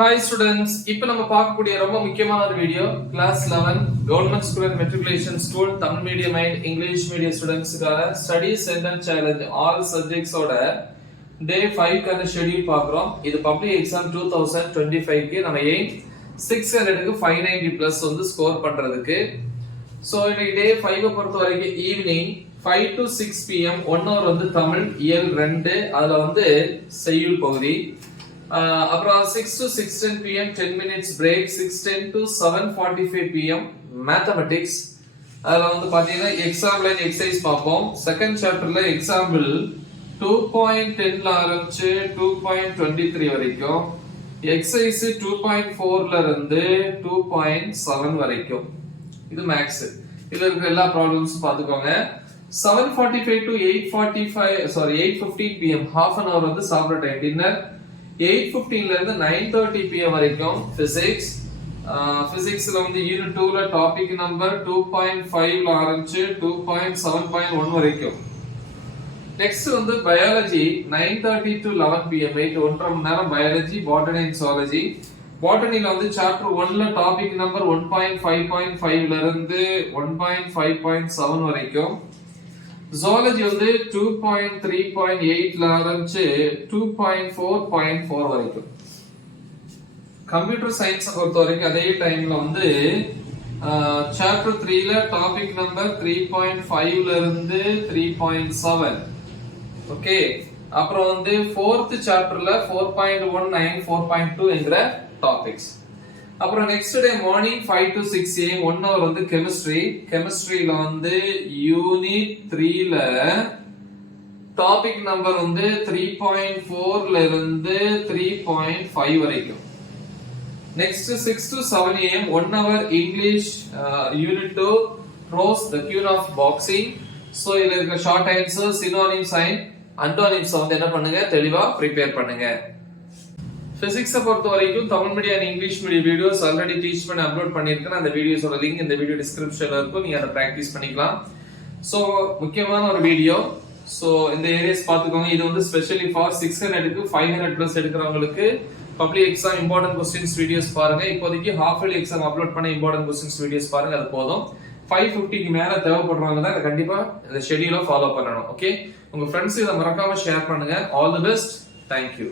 Hi students, இப்போ நம்ம பார்க்கக்கூடிய ரொம்ப முக்கியமான ஒரு video class 11 government school and matriculation school Tamil medium and English medium ஸ்டூடண்ட்ஸ்க்கான study sentence challenge all subjects ஓட டே 5 கான ஷெட்யூல் பார்க்கறோம். இது பப்ளிக் எக்ஸாம் 2025 க்கு நம்ம எய்ம் 600 க்கு 590 பிளஸ் வந்து ஸ்கோர் பண்றதுக்கு. சோ இன்னைக்கு டே 5 பொறுத்த வரைக்கும் ஈவினிங் 5 to 6 pm 1 hour வந்து தமிழ் இயல் 2 அதுல வந்து செய்யுள் பகுதி. அப்புறம் 6 to 6:10 pm 10 minutes break, 6:10 to 7:45 pm mathematics. அதுல வந்து பாத்தீங்கன்னா எக்ஸாம்பிள் அண்ட் எக்ஸசைஸ் பார்ப்போம். செகண்ட் சாப்டர்ல எக்ஸாம்பிள் 2.10 ல ஆரம்பிச்சு 2.23 வரைக்கும், எக்ஸசைஸ் 2.4 ல இருந்து 2.7 வரைக்கும். இது மேக்ஸ். இதுல இருக்க எல்லா ப்ராப்ளம்ஸ் பாத்துக்கோங்க. 7:45 to 8:15 pm half an hour வந்து சாப்பிட்ற டைம் டின்னர். 8:15 ல இருந்து 9:30 pm வரைக்கும் பிசிக்ஸ். பிசிக்ஸ்ல வந்து யூனிட் 2 ல டாபிக் நம்பர் 2.5 ல ஆரம்பிச்சு 2.7.1 வரைக்கும். நெக்ஸ்ட் வந்து பயாலஜி 9:30 to 11 pm 1.5 மணி நேரம் பயாலஜி, பாட்டனி அண்ட் ஜூவாலஜி. பாட்டனில வந்து சாப்டர் 1 ல டாபிக் நம்பர் 1.5.5 ல இருந்து 1.5.7 வரைக்கும். ஜூவாலஜி வந்து 2.3.8 ல ஆரம்பிச்சு 2.4.4 வரைக்கும். கம்ப்யூட்டர் சயின்ஸ் பொறுத்த வரைக்கும் அதே டைம்ல வந்து சாப்டர் 3 ல டாபிக் நம்பர் 3.5 ல இருந்து 3.7. ஓகே, அப்புறம் வந்து 4th சாப்டர்ல 4.19 4.2 என்கிற டாபிக்ஸ். அப்புறம் next day morning 5 to 6 am 1 hour வந்து கெமிஸ்ட்ரி. கெமிஸ்ட்ரியில வந்து யூனிட் 3 ல டாபிக் நம்பர் வந்து 3.4 ல இருந்து 3.5 வரைக்கும். Next 6 to 7 am 1 hour English unit 2 Rose the queen of boxing. So இதுல இருக்க short answer, synonyms and antonyms வந்து என்ன பண்ணுங்க, தெளிவா ப்ரிப்பேர் பண்ணுங்க. பிசிக்ஸ் பொறுத்த வரைக்கும் Tamil medium and English medium videos already teach பண்ணி அப்லோட் பண்ணிருக்கேன். அந்த வீடியோஸோட லிங்க் இந்த வீடியோ டிஸ்கிரிப்ஷன்ல இருக்கும், நீங்க அதை பிராக்டிஸ் பண்ணிக்கலாம். சோ முக்கியமான ஒரு வீடியோ. சோ இந்த ஏரியாஸ் பாத்துக்கோங்க. இது வந்து ஸ்பெஷலி ஃபார் 600 க்கு 500 பிளஸ் எடுக்கிறவங்களுக்கு public exam important questions videos பாருங்க. இப்போதைக்கு ஹாஃப் இயர்லி எக்ஸாம் அப்லோட் பண்ண இம்பார்ட்டன்ட் क्वेश्चंस வீடியோஸ் பாருங்க, அது போதும். 550 க்கு மேல தேவைப்படுறவங்க தான் கண்டிப்பா இந்த ஷெட்யூலை ஃபாலோ பண்ணணும். ஓகே, உங்க ஃப்ரெண்ட்ஸ் இதை மறக்காம ஷேர் பண்ணுங்க. All the best. Thank you.